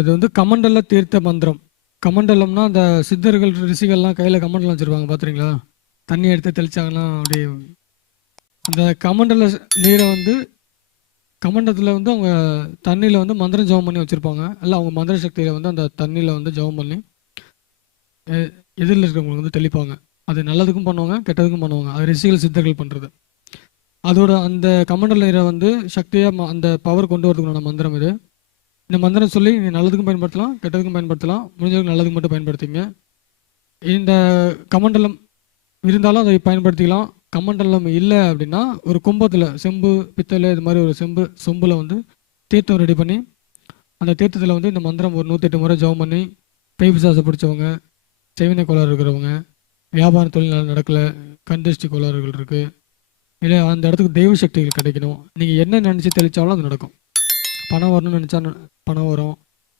இது வந்து கமண்டல தீர்த்த மந்திரம். கமண்டலம்னா அந்த சித்தர்கள் ரிஷிகள்லாம் கையில் கமண்டலம் வச்சுருப்பாங்க பார்த்துறீங்களா? தண்ணி எடுத்து தெளிச்சாங்கன்னா அப்படியே அந்த கமண்டல நீரை வந்து கமண்டத்தில் வந்து அவங்க தண்ணியில் வந்து மந்திரம் ஜெபம் பண்ணி வச்சுருப்பாங்க. இல்லை அவங்க மந்திர சக்தியில் வந்து அந்த தண்ணியில் வந்து ஜெபம் பண்ணி எதிரில் இருக்கிறவங்களுக்கு வந்து தெளிப்பாங்க. அது நல்லதுக்கும் பண்ணுவாங்க, கெட்டதுக்கும் பண்ணுவாங்க. அது ரிஷிகள் சித்தர்கள் பண்ணுறது. அதோட அந்த கமண்டல நீரை வந்து சக்தியாக அந்த பவர் கொண்டு வரதுக்குண்டான மந்திரம் இது. இந்த மந்திரம் சொல்லி நீங்கள் நல்லதுக்கும் பயன்படுத்தலாம், கெட்டதுக்கும் பயன்படுத்தலாம். முடிஞ்சவங்க நல்லதுக்கு மட்டும் பயன்படுத்திங்க. இந்த கமண்டலம் இருந்தாலும் அதை பயன்படுத்திக்கலாம். கமண்டலம் இல்லை அப்படின்னா ஒரு கும்பத்தில் செம்பு பித்தளை இது மாதிரி ஒரு சொம்பில் வந்து தீர்த்தம் ரெடி பண்ணி அந்த தீர்த்தத்தில் வந்து இந்த மந்திரம் ஒரு 108 முறை ஜெபம் பண்ணி பேய் பிசாசை பிடிச்சவங்க, செவினை கோளாறு இருக்கிறவங்க, வியாபார தொழில் நல்லா நடக்கலை, கண் திருஷ்டி கோளாறுகள் இருக்குது, இல்லை அந்த இடத்துக்கு தெய்வ சக்திகள் கிடைக்கணும், நீங்கள் என்ன நினச்சி தெளித்தாலும் அது நடக்கும். பணம் வரணும்னு நினச்சா பணம் வரும்.